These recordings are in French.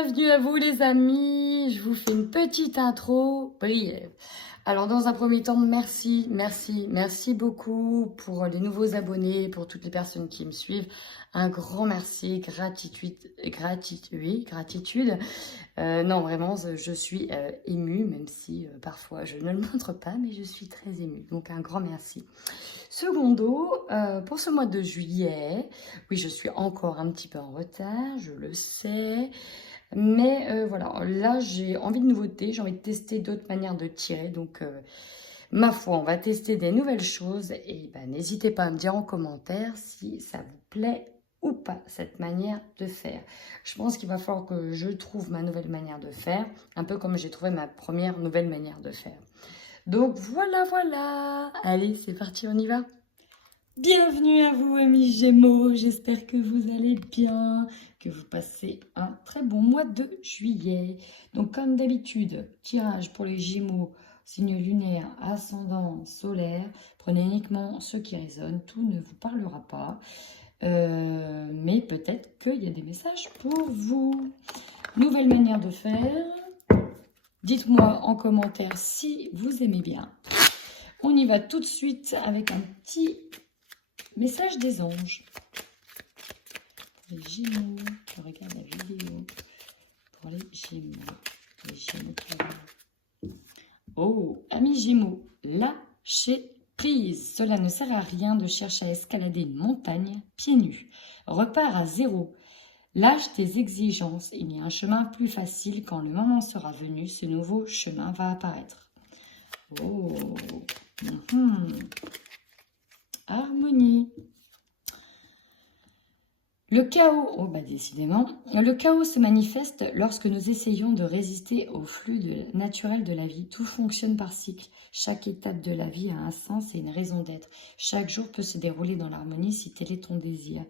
Bienvenue à vous les amis, je vous fais une petite intro brève. Alors dans un premier temps, merci beaucoup pour les nouveaux abonnés, pour toutes les personnes qui me suivent. Un grand merci, gratitude. Non, vraiment, je suis émue, même si parfois je ne le montre pas, mais je suis très émue. Donc un grand merci. Secondo, pour ce mois de juillet, oui, je suis encore un petit peu en retard, je le sais. Mais voilà, là j'ai envie de nouveautés, j'ai envie de tester d'autres manières de tirer. Donc ma foi, on va tester des nouvelles choses. Et ben, n'hésitez pas à me dire en commentaire si ça vous plaît ou pas, cette manière de faire. Je pense qu'il va falloir que je trouve ma nouvelle manière de faire, un peu comme j'ai trouvé ma première nouvelle manière de faire. Donc voilà. Allez, c'est parti, on y va. Bienvenue à vous, amis Gémeaux. J'espère que vous allez bien, que vous passez un très bon mois de juillet. Donc, comme d'habitude, tirage pour les Gémeaux, signe lunaire, ascendant, solaire. Prenez uniquement ceux qui résonnent, tout ne vous parlera pas. Mais peut-être qu'il y a des messages pour vous. Nouvelle manière de faire. Dites-moi en commentaire si vous aimez bien. On y va tout de suite avec un petit message des anges. Pour les Gémeaux, je regarde la vidéo. Pour les Gémeaux. Les Gémeaux qui arrivent. Oh, amis Gémeaux, lâchez prise. Cela ne sert à rien de chercher à escalader une montagne pieds nus. Repars à zéro. Lâche tes exigences. Il y a un chemin plus facile. Quand le moment sera venu, ce nouveau chemin va apparaître. Oh, harmonie. Le chaos, oh bah décidément, le chaos se manifeste lorsque nous essayons de résister au flux naturel de la vie. Tout fonctionne par cycle. Chaque étape de la vie a un sens et une raison d'être. Chaque jour peut se dérouler dans l'harmonie si tel est ton désir.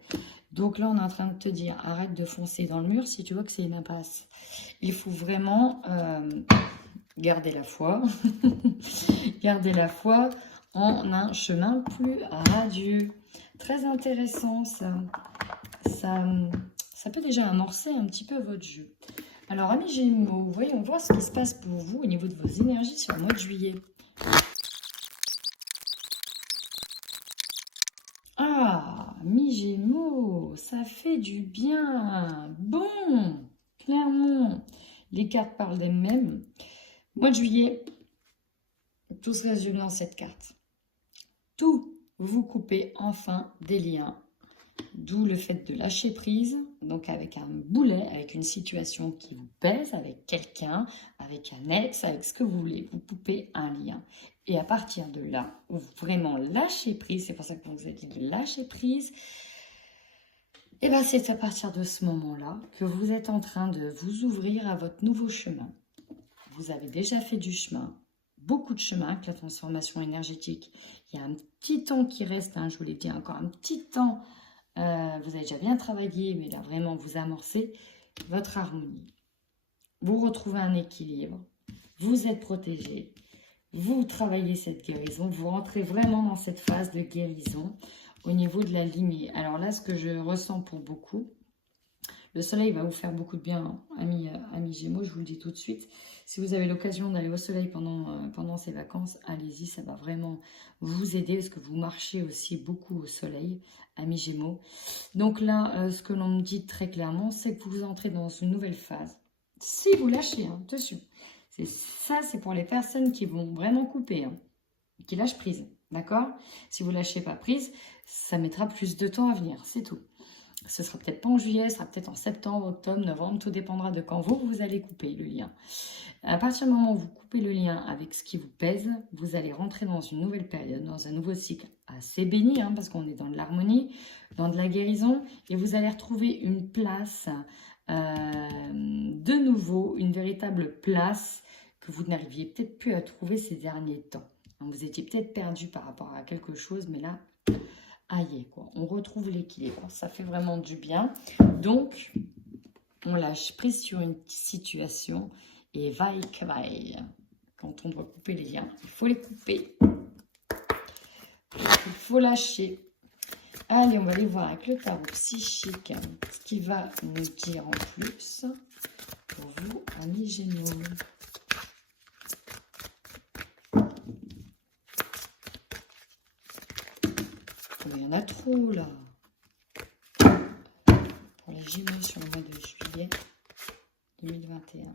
Donc là, on est en train de te dire, arrête de foncer dans le mur si tu vois que c'est une impasse. Il faut vraiment garder la foi. Garder la foi en un chemin plus radieux. Très intéressant ça. Ça peut déjà amorcer un petit peu votre jeu. Alors, amis Gémeaux, voyons voir ce qui se passe pour vous au niveau de vos énergies sur le mois de juillet. Ah, amis Gémeaux, ça fait du bien. Bon, clairement, les cartes parlent d'elles-mêmes. Mois de juillet, tout se résume dans cette carte. Tout, vous coupez enfin des liens. D'où le fait de lâcher prise, donc avec un boulet, avec une situation qui vous pèse, avec quelqu'un, avec un ex, avec ce que vous voulez. Vous coupez un lien. Et à partir de là, vous vraiment lâchez prise, c'est pour ça que vous êtes dit de lâcher prise. Et bien c'est à partir de ce moment-là que vous êtes en train de vous ouvrir à votre nouveau chemin. Vous avez déjà fait du chemin, beaucoup de chemin avec la transformation énergétique. Il y a un petit temps qui reste, hein, je vous l'ai dit, encore un petit temps. Vous avez déjà bien travaillé, mais là vraiment vous amorcez votre harmonie. Vous retrouvez un équilibre, vous êtes protégé, vous travaillez cette guérison, vous rentrez vraiment dans cette phase de guérison au niveau de la lignée. Alors là, ce que je ressens pour beaucoup, le soleil va vous faire beaucoup de bien, hein, amis Gémeaux, je vous le dis tout de suite. Si vous avez l'occasion d'aller au soleil pendant ces vacances, allez-y, ça va vraiment vous aider parce que vous marchez aussi beaucoup au soleil, amis Gémeaux. Donc là, ce que l'on me dit très clairement, c'est que vous entrez dans une nouvelle phase. Si vous lâchez, hein, attention, ça c'est pour les personnes qui vont vraiment couper, hein, qui lâchent prise, d'accord? Si vous ne lâchez pas prise, ça mettra plus de temps à venir, c'est tout. Ce sera peut-être pas en juillet, ce sera peut-être en septembre, octobre, novembre, tout dépendra de quand vous allez couper le lien. À partir du moment où vous coupez le lien avec ce qui vous pèse, vous allez rentrer dans une nouvelle période, dans un nouveau cycle assez béni, hein, parce qu'on est dans de l'harmonie, dans de la guérison, et vous allez retrouver une place, de nouveau, une véritable place que vous n'arriviez peut-être plus à trouver ces derniers temps. Donc, vous étiez peut-être perdu par rapport à quelque chose, mais là, aïe, quoi. On retrouve l'équilibre. Ça fait vraiment du bien. Donc, on lâche prise sur une situation et vaille que vaille. Quand on doit couper les liens, il faut les couper. Il faut lâcher. Allez, on va aller voir avec le tarot psychique ce qu'il va nous dire en plus. pour vous, amis Gémeaux. Oh, il y en a trop là. Pour les Gémeaux sur le mois de juillet 2021.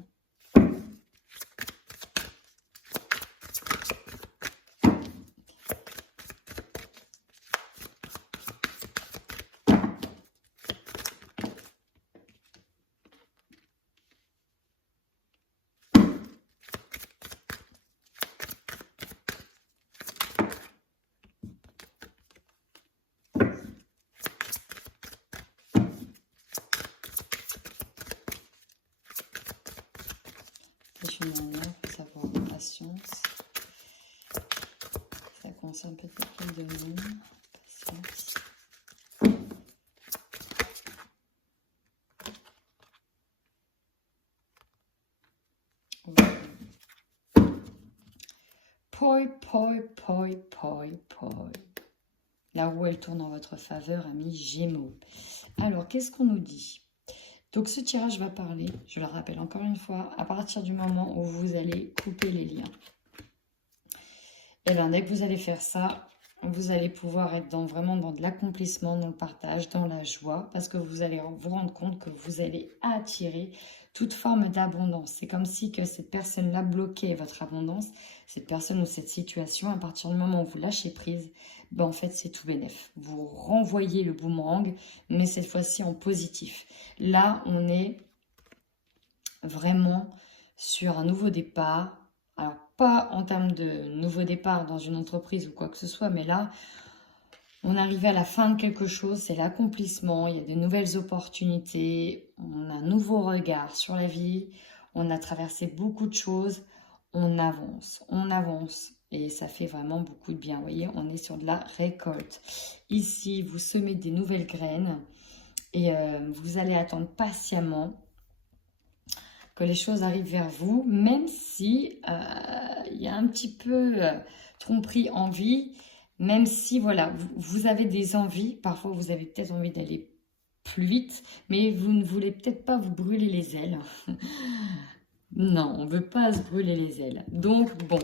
Il faut savoir patience. Ça concerne peut-être plus de monde. Patience. Poi, poi, poi, poi, poi. La roue, elle tourne en votre faveur, amis Gémeaux. Alors, qu'est-ce qu'on nous dit? Donc, ce tirage va parler, je le rappelle encore une fois, à partir du moment où vous allez couper les liens. Et bien, dès que vous allez faire ça, vous allez pouvoir être vraiment dans de l'accomplissement, dans le partage, dans la joie, parce que vous allez vous rendre compte que vous allez attirer toute forme d'abondance. C'est comme si que cette personne-là bloquait votre abondance, cette personne ou cette situation. À partir du moment où vous lâchez prise, ben en fait, c'est tout bénef. Vous renvoyez le boomerang, mais cette fois-ci en positif. Là, on est vraiment sur un nouveau départ. Alors, pas en termes de nouveau départ dans une entreprise ou quoi que ce soit, mais là, on arrive à la fin de quelque chose, c'est l'accomplissement, il y a de nouvelles opportunités, on a un nouveau regard sur la vie, on a traversé beaucoup de choses, on avance et ça fait vraiment beaucoup de bien. Vous voyez, on est sur de la récolte. Ici, vous semez des nouvelles graines et vous allez attendre patiemment que les choses arrivent vers vous, même si il y a un petit peu tromperie, envie, même si voilà, vous avez des envies, parfois vous avez peut-être envie d'aller plus vite, mais vous ne voulez peut-être pas vous brûler les ailes. Non, on ne veut pas se brûler les ailes. Donc bon,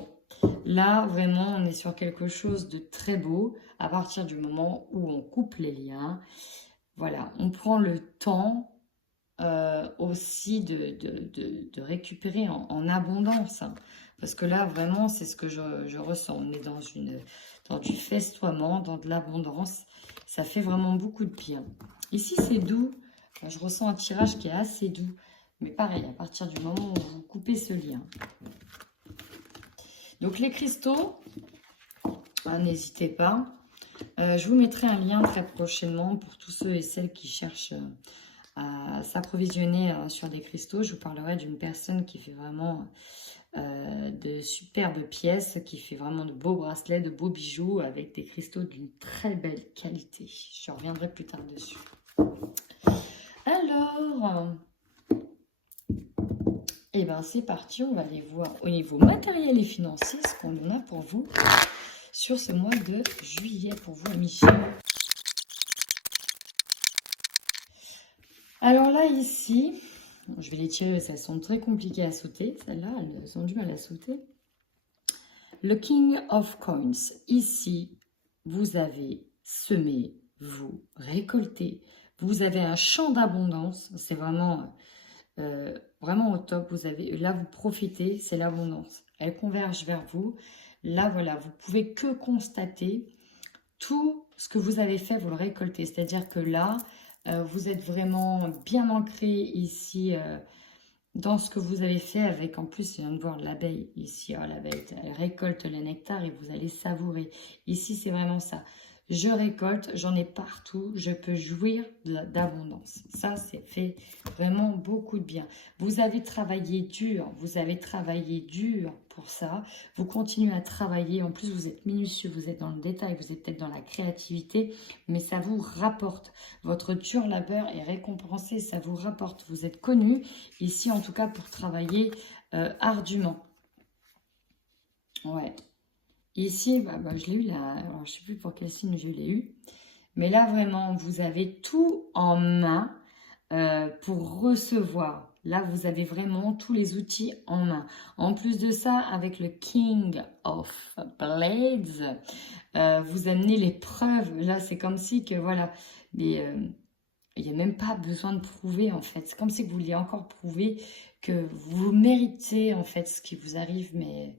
là vraiment on est sur quelque chose de très beau à partir du moment où on coupe les liens. Voilà, on prend le temps aussi de récupérer en abondance. Hein. Parce que là, vraiment, c'est ce que je ressens. On est dans du festoiement, dans de l'abondance. Ça fait vraiment beaucoup de bien. Ici, c'est doux. Je ressens un tirage qui est assez doux. Mais pareil, à partir du moment où vous coupez ce lien. Donc, les cristaux, n'hésitez pas. Je vous mettrai un lien très prochainement pour tous ceux et celles qui cherchent à s'approvisionner sur des cristaux. Je vous parlerai d'une personne qui fait vraiment de superbes pièces, qui fait vraiment de beaux bracelets, de beaux bijoux avec des cristaux d'une très belle qualité. Je reviendrai plus tard dessus. Alors, et ben c'est parti, on va aller voir au niveau matériel et financier ce qu'on en a pour vous sur ce mois de juillet pour vous, amis Gémeaux. Alors là, ici, je vais les tirer parce qu'elles sont très compliquées à sauter. Celles-là, elles ont du mal à sauter. Le King of Coins. Ici, vous avez semé, vous récoltez. Vous avez un champ d'abondance. C'est vraiment, vraiment au top. Vous avez, là, vous profitez, c'est l'abondance. Elle converge vers vous. Là, voilà, vous pouvez que constater tout ce que vous avez fait, vous le récoltez. C'est-à-dire que là, vous êtes vraiment bien ancré ici dans ce que vous avez fait avec, en plus, je viens de voir l'abeille ici. Oh, l'abeille, elle récolte le nectar et vous allez savourer. Ici, c'est vraiment ça. Je récolte, j'en ai partout, je peux jouir d'abondance. Ça, c'est fait vraiment beaucoup de bien. Vous avez travaillé dur pour ça. Vous continuez à travailler. En plus, vous êtes minutieux, vous êtes dans le détail, vous êtes peut-être dans la créativité, mais ça vous rapporte. Votre dur labeur est récompensé, ça vous rapporte. Vous êtes connu ici, en tout cas, pour travailler ardument. Ouais. Ici, je l'ai eu là, alors je ne sais plus pour quel signe je l'ai eu. Mais là, vraiment, vous avez tout en main pour recevoir Là, vous avez vraiment tous les outils en main. En plus de ça, avec le King of Blades, vous amenez les preuves. Là, c'est comme si que, voilà, mais il n'y a même pas besoin de prouver, en fait. C'est comme si vous vouliez encore prouver que vous méritez, en fait, ce qui vous arrive, mais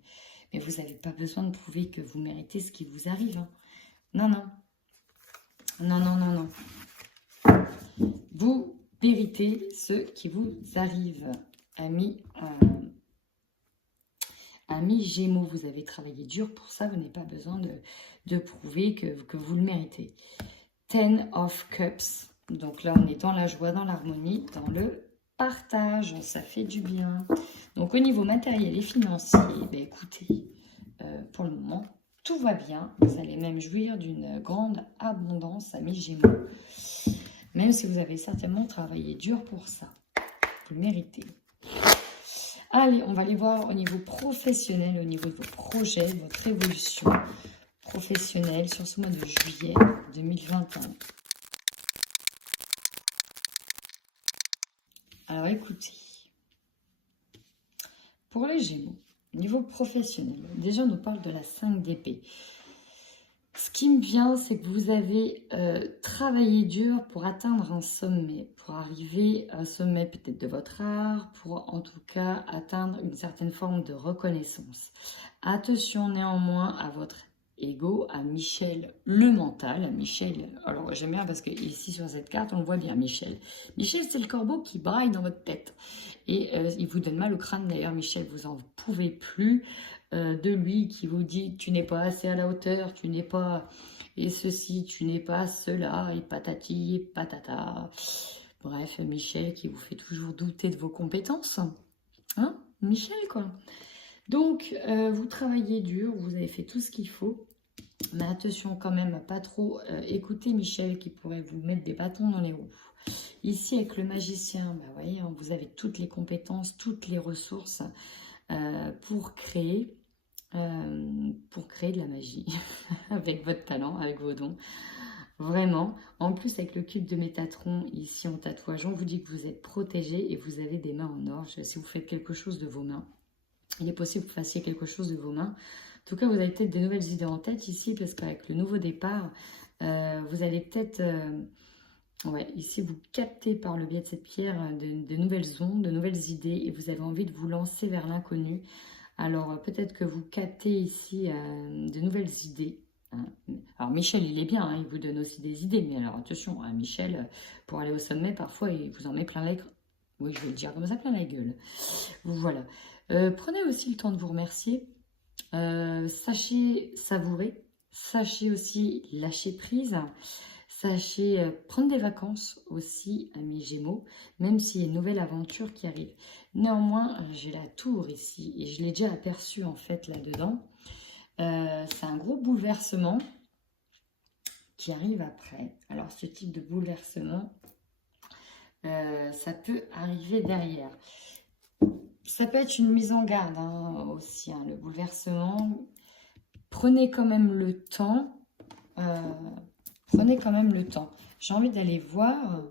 vous n'avez pas besoin de prouver que vous méritez ce qui vous arrive. Hein. Non, non. Non, non, non, non. Vous méritez ce qui vous arrive, amis. Amis Gémeaux, vous avez travaillé dur pour ça, vous n'avez pas besoin de prouver que vous le méritez. Ten of Cups, donc là on est dans la joie, dans l'harmonie, dans le partage, ça fait du bien. Donc au niveau matériel et financier, ben écoutez, pour le moment, tout va bien. Vous allez même jouir d'une grande abondance, amis Gémeaux. Même si vous avez certainement travaillé dur pour ça. Vous le méritez. Allez, on va aller voir au niveau professionnel, au niveau de vos projets, de votre évolution professionnelle sur ce mois de juillet 2021. Alors écoutez, pour les Gémeaux, au niveau professionnel, déjà on nous parle de la 5 d'épée. Ce qui me vient, c'est que vous avez travaillé dur pour atteindre un sommet, pour arriver à un sommet peut-être de votre art, pour en tout cas atteindre une certaine forme de reconnaissance. Attention néanmoins à votre ego, à Michel le mental, à Michel, alors j'aime bien parce que ici sur cette carte on le voit bien Michel. Michel c'est le corbeau qui braille dans votre tête et il vous donne mal au crâne d'ailleurs Michel, vous en pouvez plus. De lui qui vous dit tu n'es pas assez à la hauteur, tu n'es pas et ceci, tu n'es pas cela et patati et patata. Bref, Michel qui vous fait toujours douter de vos compétences. Hein, Michel quoi. Donc, vous travaillez dur, vous avez fait tout ce qu'il faut. Mais attention quand même à pas trop écouter Michel qui pourrait vous mettre des bâtons dans les roues. Ici avec le magicien, bah, voyez, hein, vous avez toutes les compétences, toutes les ressources pour créer de la magie avec votre talent, avec vos dons. Vraiment. En plus, avec le cube de Métatron, ici en tatouage, on vous dit que vous êtes protégé et vous avez des mains en or. Si vous faites quelque chose de vos mains, il est possible que vous fassiez quelque chose de vos mains. En tout cas, vous avez peut-être des nouvelles idées en tête ici, parce qu'avec le nouveau départ, vous allez peut-être... ouais, ici, vous captez par le biais de cette pierre de nouvelles ondes, de nouvelles idées, et vous avez envie de vous lancer vers l'inconnu. Alors, peut-être que vous captez ici de nouvelles idées. Hein. Alors, Michel, il est bien, hein, il vous donne aussi des idées. Mais alors, attention, hein, Michel, pour aller au sommet, parfois, il vous en met plein la gueule. Oui, je vais le dire comme ça, plein la gueule. Voilà. Prenez aussi le temps de vous remercier. Sachez savourer. Sachez aussi lâcher prise. Sachez prendre des vacances aussi, amis Gémeaux, même s'il y a une nouvelle aventure qui arrive. Néanmoins, j'ai la tour ici et je l'ai déjà aperçu en fait là-dedans. C'est un gros bouleversement qui arrive après. Alors, ce type de bouleversement, ça peut arriver derrière. Ça peut être une mise en garde hein, aussi, hein, le bouleversement. Prenez quand même le temps. Prenez quand même le temps. J'ai envie d'aller voir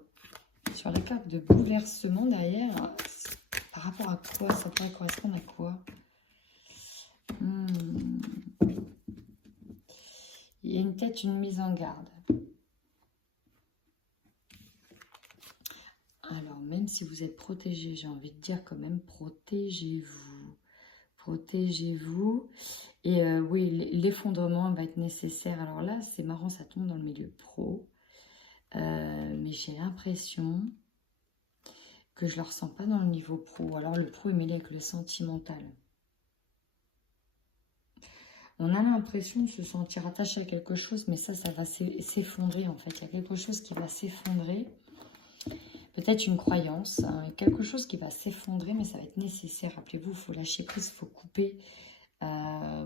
sur les cartes de bouleversement derrière, par rapport à quoi ça pourrait correspondre à quoi. Il y a peut-être une mise en garde. Alors, même si vous êtes protégé, j'ai envie de dire quand même, protégez-vous. Protégez-vous. Et oui, l'effondrement va être nécessaire. Alors là, c'est marrant, ça tombe dans le milieu pro. Mais j'ai l'impression que je ne le ressens pas dans le niveau pro. Alors le pro est mêlé avec le sentimental. On a l'impression de se sentir attaché à quelque chose, mais ça va s'effondrer en fait. Il y a quelque chose qui va s'effondrer. Peut-être une croyance, hein, quelque chose qui va s'effondrer, mais ça va être nécessaire. Rappelez-vous, il faut lâcher prise, il faut couper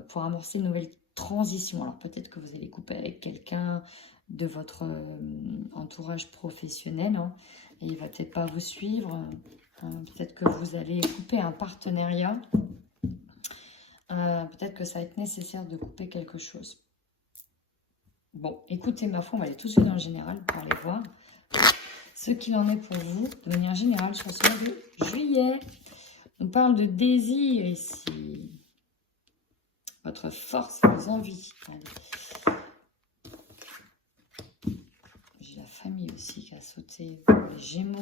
pour amorcer une nouvelle transition. Alors peut-être que vous allez couper avec quelqu'un de votre entourage professionnel, hein, et il va peut-être pas vous suivre. Peut-être que vous allez couper un partenariat. Peut-être que ça va être nécessaire de couper quelque chose. Bon, écoutez, ma foi, on va aller tout de suite dans le général pour aller voir ce qu'il en est pour vous, de manière générale, sur ce mois de juillet. On parle de désir ici. Votre force, vos envies. Allez. J'ai la famille aussi qui a sauté. Les Gémeaux.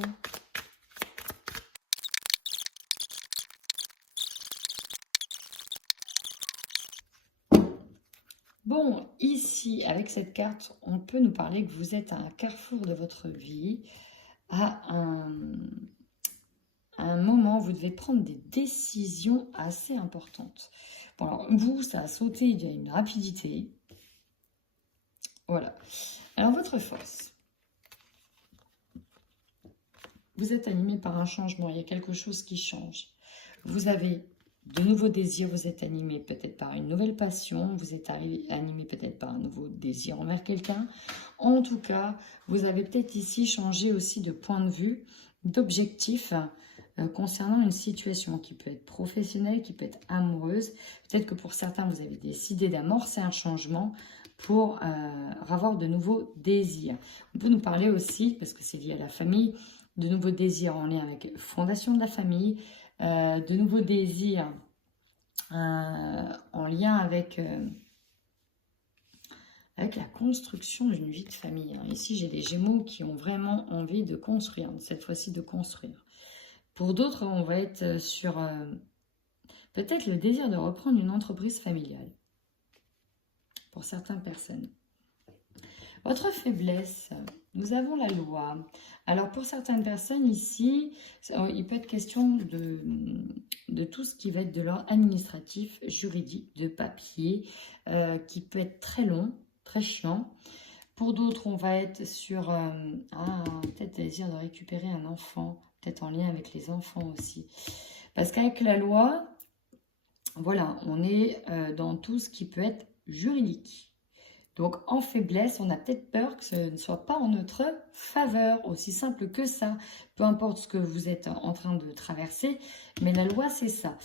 Bon, ici, avec cette carte, on peut nous parler que vous êtes à un carrefour de votre vie, à un moment où vous devez prendre des décisions assez importantes. Bon, alors, vous, ça a sauté, il y a une rapidité. Voilà. Alors, votre force. Vous êtes animé par un changement, il y a quelque chose qui change. Vous avez de nouveaux désirs, vous êtes animé peut-être par une nouvelle passion, vous êtes animé peut-être par un nouveau désir envers quelqu'un. En tout cas, vous avez peut-être ici changé aussi de point de vue, d'objectif concernant une situation qui peut être professionnelle, qui peut être amoureuse. Peut-être que pour certains, vous avez décidé d'amorcer un changement pour avoir de nouveaux désirs. On peut nous parler aussi, parce que c'est lié à la famille, de nouveaux désirs en lien avec fondation de la famille, de nouveaux désirs en lien avec la construction d'une vie de famille. Ici, j'ai des Gémeaux qui ont vraiment envie de construire, cette fois-ci de construire. Pour d'autres, on va être sur peut-être le désir de reprendre une entreprise familiale. Pour certaines personnes. Votre faiblesse, nous avons la loi. Alors pour certaines personnes ici, il peut être question de tout ce qui va être de l'ordre administratif, juridique, de papier, qui peut être très long, très chiant. Pour d'autres, on va être sur peut-être le désir de récupérer un enfant, peut-être en lien avec les enfants aussi. Parce qu'avec la loi, voilà, on est dans tout ce qui peut être juridique. Donc, en faiblesse, on a peut-être peur que ce ne soit pas en notre faveur, aussi simple que ça. Peu importe ce que vous êtes en train de traverser, mais la loi, c'est ça.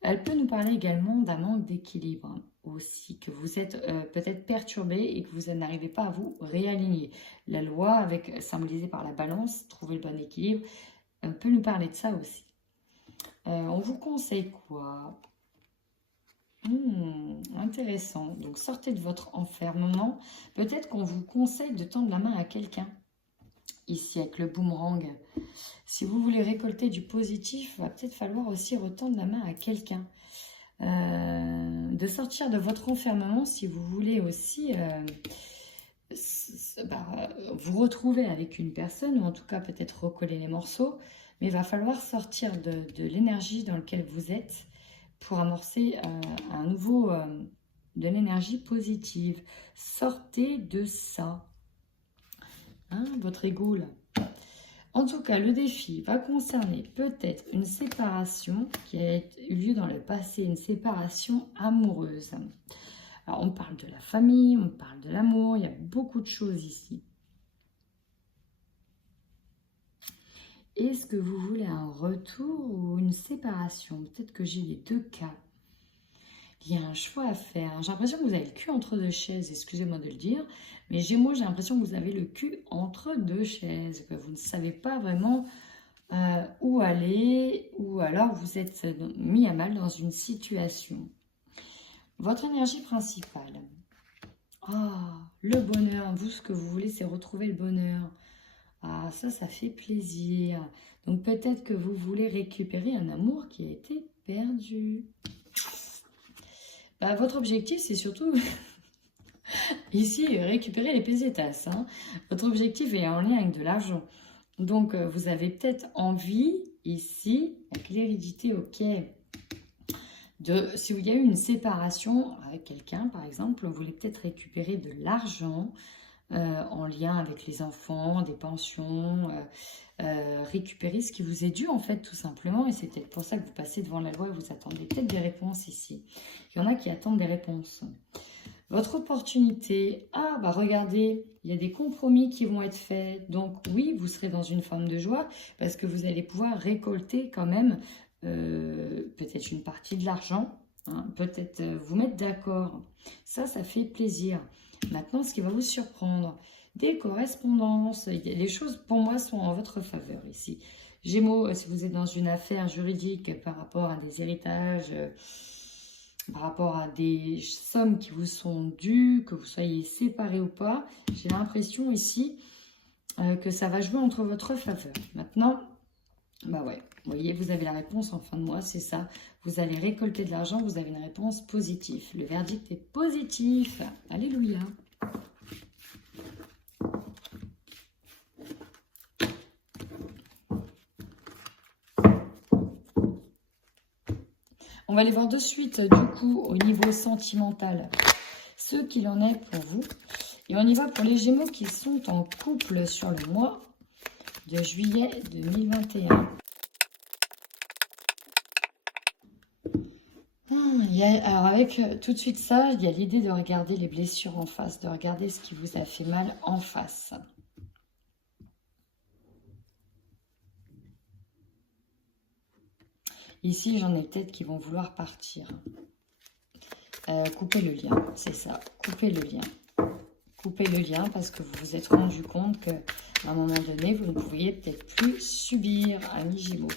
Elle peut nous parler également d'un manque d'équilibre aussi, que vous êtes peut-être perturbé et que vous n'arrivez pas à vous réaligner. La loi, symbolisée par la balance, trouver le bon équilibre, peut nous parler de ça aussi. On vous conseille quoi ? Intéressant. Donc, sortez de votre enfermement. Peut-être qu'on vous conseille de tendre la main à quelqu'un. Ici, avec le boomerang. Si vous voulez récolter du positif, il va peut-être falloir aussi retendre la main à quelqu'un. De sortir de votre enfermement si vous voulez aussi vous retrouver avec une personne, ou en tout cas peut-être recoller les morceaux. Mais il va falloir sortir de l'énergie dans laquelle vous êtes pour amorcer un nouveau, de l'énergie positive. Sortez de ça. Votre ego, là. En tout cas, le défi va concerner peut-être une séparation qui a eu lieu dans le passé, une séparation amoureuse. Alors, on parle de la famille, on parle de l'amour, il y a beaucoup de choses ici. Est-ce que vous voulez un retour ou une séparation? Peut-être que j'ai les deux cas. Il y a un choix à faire. J'ai l'impression que vous avez le cul entre deux chaises, excusez-moi de le dire. Mais Gémeaux, j'ai l'impression que vous avez le cul entre deux chaises, que vous ne savez pas vraiment où aller, ou alors vous êtes mis à mal dans une situation. Votre énergie principale. Le bonheur. Vous, ce que vous voulez, c'est retrouver le bonheur. Ça fait plaisir. Donc peut-être que vous voulez récupérer un amour qui a été perdu. Votre objectif, c'est surtout ici récupérer les pesetas. Votre objectif est en lien avec de l'argent. Donc vous avez peut-être envie ici, avec l'hérédité, ok, si il y a eu une séparation avec quelqu'un, par exemple, vous voulez peut-être récupérer de l'argent en lien avec les enfants, des pensions, récupérer ce qui vous est dû en fait tout simplement, et c'est peut-être pour ça que vous passez devant la loi et vous attendez peut-être des réponses ici. Il y en a qui attendent des réponses. Votre opportunité, regardez, il y a des compromis qui vont être faits, donc oui, vous serez dans une forme de joie parce que vous allez pouvoir récolter quand même peut-être une partie de l'argent, peut-être vous mettre d'accord, ça fait plaisir. Maintenant, ce qui va vous surprendre, des correspondances. Les choses, pour moi, sont en votre faveur ici. Gémeaux, si vous êtes dans une affaire juridique par rapport à des héritages, par rapport à des sommes qui vous sont dues, que vous soyez séparés ou pas, j'ai l'impression ici que ça va jouer entre votre faveur. Maintenant, bah ouais, vous voyez, vous avez la réponse en fin de mois, c'est ça. Vous allez récolter de l'argent, vous avez une réponse positive. Le verdict est positif. Alléluia. On va aller voir de suite, du coup, au niveau sentimental, ce qu'il en est pour vous. Et on y va pour les Gémeaux qui sont en couple sur le mois de juillet 2021. Alors avec tout de suite ça, il y a l'idée de regarder les blessures en face, de regarder ce qui vous a fait mal en face. Ici, j'en ai peut-être qui vont vouloir partir. Couper le lien, c'est ça. Couper le lien. Couper le lien parce que vous vous êtes rendu compte qu'à un moment donné, vous ne pouviez peut-être plus subir, amis Gémeaux.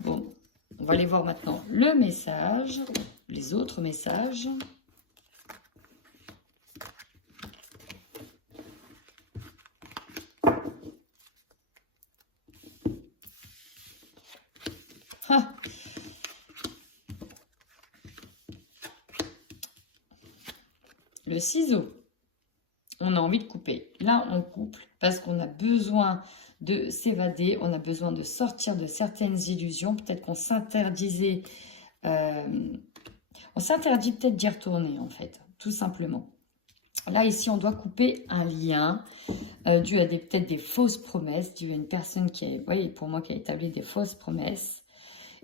Bon, on va aller voir maintenant le message, les autres messages. Ah. Le ciseau. On a envie de couper. Là, on coupe parce qu'on a besoin de s'évader, on a besoin de sortir de certaines illusions. Peut-être qu'on s'interdisait, on s'interdit peut-être d'y retourner en fait, tout simplement. Là, ici, on doit couper un lien dû à peut-être des fausses promesses, dû à une personne qui a, voyez, pour moi, qui a établi des fausses promesses.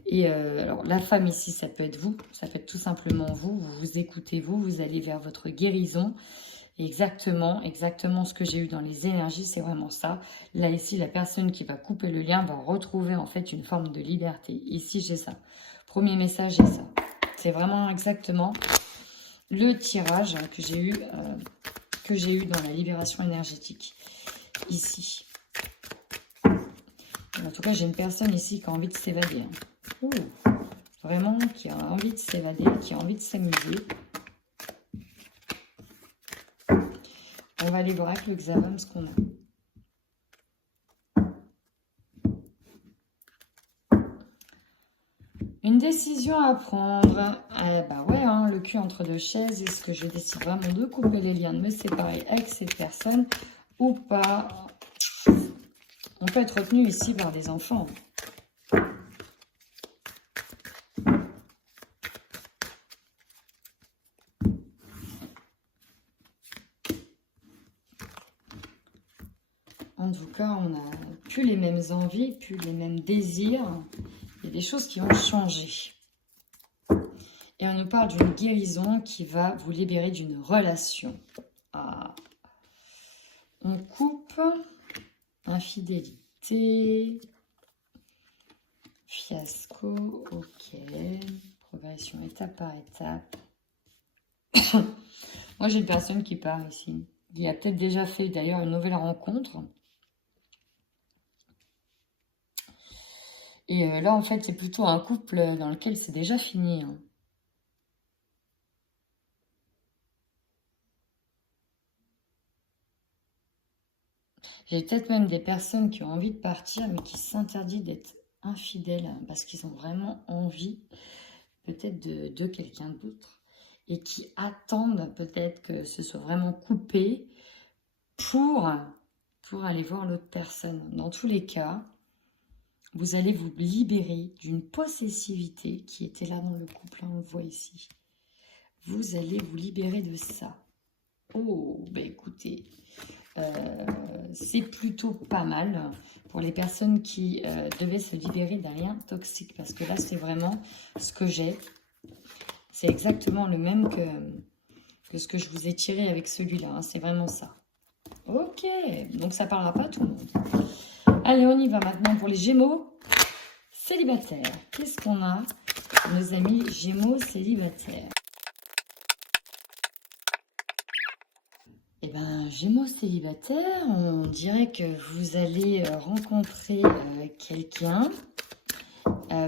Et alors, la femme ici, ça peut être vous, ça peut être tout simplement vous. Vous vous écoutez, vous allez vers votre guérison. Exactement ce que j'ai eu dans les énergies, c'est vraiment ça. Là, ici, la personne qui va couper le lien va retrouver en fait une forme de liberté. Ici, j'ai ça. Premier message, j'ai ça. C'est vraiment exactement le tirage que j'ai eu dans la libération énergétique. Ici. En tout cas, j'ai une personne ici qui a envie de s'évader. Vraiment, qui a envie de s'évader, qui a envie de s'amuser. On va aller voir avec le hexagramme ce qu'on a. Une décision à prendre. Bah ouais, hein, le cul entre deux chaises. Est-ce que je décide vraiment de couper les liens, de me séparer avec cette personne ou pas? On peut être retenu ici par des enfants. En tout cas, on n'a plus les mêmes envies, plus les mêmes désirs. Il y a des choses qui ont changé. Et on nous parle d'une guérison qui va vous libérer d'une relation. Ah. On coupe. Infidélité. Fiasco. Ok. Progression étape par étape. Moi, j'ai une personne qui part ici. Il a peut-être déjà fait d'ailleurs une nouvelle rencontre. Et là, en fait, c'est plutôt un couple dans lequel c'est déjà fini. Hein. J'ai peut-être même des personnes qui ont envie de partir, mais qui s'interdisent d'être infidèles hein, parce qu'ils ont vraiment envie peut-être de quelqu'un d'autre et qui attendent peut-être que ce soit vraiment coupé pour aller voir l'autre personne. Dans tous les cas, vous allez vous libérer d'une possessivité qui était là dans le couple, hein, on le voit ici. Vous allez vous libérer de ça. Oh, ben écoutez, c'est plutôt pas mal pour les personnes qui devaient se libérer d'un lien toxique. Parce que là, c'est vraiment ce que j'ai. C'est exactement le même que ce que je vous ai tiré avec celui-là. Hein, c'est vraiment ça. Ok, donc ça parlera pas à tout le monde. Allez, on y va maintenant pour les Gémeaux célibataires. Qu'est-ce qu'on a, nos amis Gémeaux célibataires? Eh ben, Gémeaux célibataire, on dirait que vous allez rencontrer quelqu'un,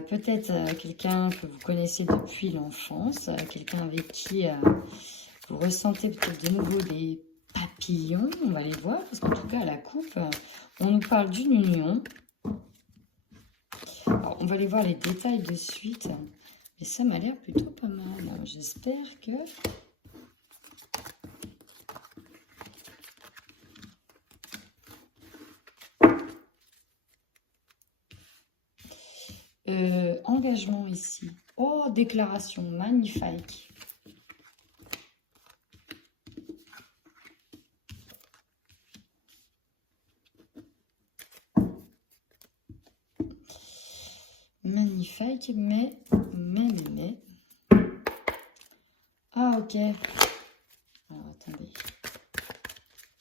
peut-être quelqu'un que vous connaissez depuis l'enfance, quelqu'un avec qui vous ressentez peut-être de nouveau des papillons, on va les voir, parce qu'en tout cas, à la coupe, on nous parle d'une union. Alors, on va aller voir les détails de suite, mais ça m'a l'air plutôt pas mal. J'espère que... engagement ici. Oh, déclaration, magnifique. Magnifique, mais... Ah, ok. Alors, attendez.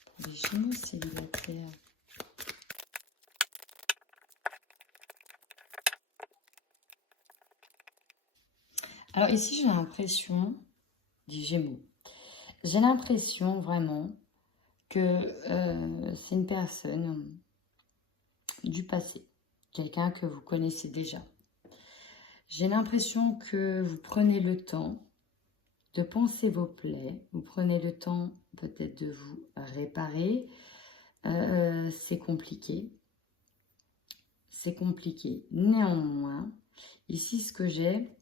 Pour les Gémeaux célibataires... Alors ici, j'ai l'impression, des Gémeaux, j'ai l'impression vraiment que c'est une personne du passé, quelqu'un que vous connaissez déjà. J'ai l'impression que vous prenez le temps de penser vos plaies, vous prenez le temps peut-être de vous réparer. C'est compliqué. C'est compliqué. Néanmoins, ici, ce que j'ai...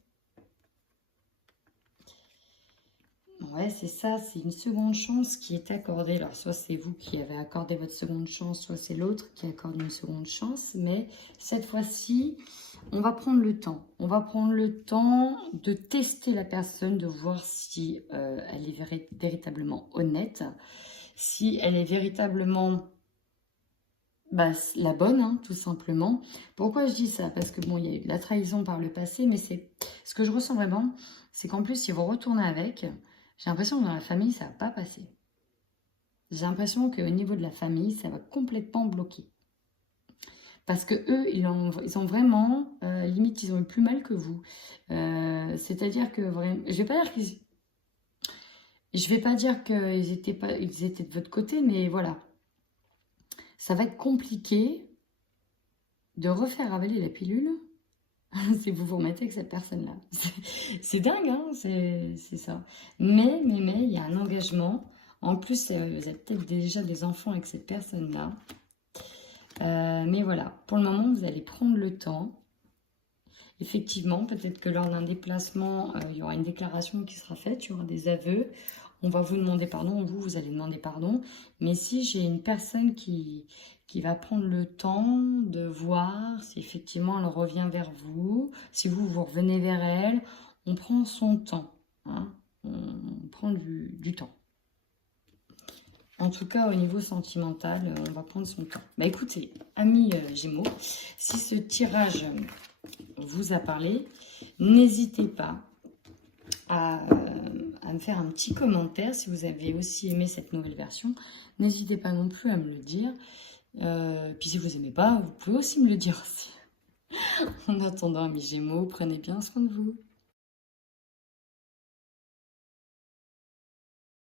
Ouais, c'est ça, c'est une seconde chance qui est accordée. Alors, soit c'est vous qui avez accordé votre seconde chance, soit c'est l'autre qui accorde une seconde chance. Mais cette fois-ci, on va prendre le temps. On va prendre le temps de tester la personne, de voir si elle est véritablement honnête, si elle est véritablement la bonne, hein, tout simplement. Pourquoi je dis ça? Parce que bon, il y a eu de la trahison par le passé, mais c'est ce que je ressens vraiment, c'est qu'en plus, si vous retournez avec... J'ai l'impression que dans la famille, ça ne va pas passer. J'ai l'impression qu'au niveau de la famille, ça va complètement bloquer. Parce que eux, ils ont vraiment, limite, ils ont eu plus mal que vous. C'est-à-dire que vraiment, je vais pas dire qu'ils étaient de votre côté, mais voilà. Ça va être compliqué de refaire avaler la pilule si vous vous remettez avec cette personne-là. C'est dingue, hein, c'est ça. Mais, il y a un engagement. En plus, vous avez peut-être déjà des enfants avec cette personne-là. Mais voilà, pour le moment, vous allez prendre le temps. Effectivement, peut-être que lors d'un déplacement, il y aura une déclaration qui sera faite, il y aura des aveux. On va vous demander pardon, vous allez demander pardon. Mais si j'ai une personne qui va prendre le temps de voir si effectivement elle revient vers vous, si vous revenez vers elle, on prend son temps, hein, on prend du temps. En tout cas, au niveau sentimental, on va prendre son temps. Bah écoutez, amis Gémeaux, si ce tirage vous a parlé, n'hésitez pas à me faire un petit commentaire si vous avez aussi aimé cette nouvelle version. N'hésitez pas non plus à me le dire. Puis si vous n'aimez pas, vous pouvez aussi me le dire aussi. En attendant, amis Gémeaux, prenez bien soin de vous.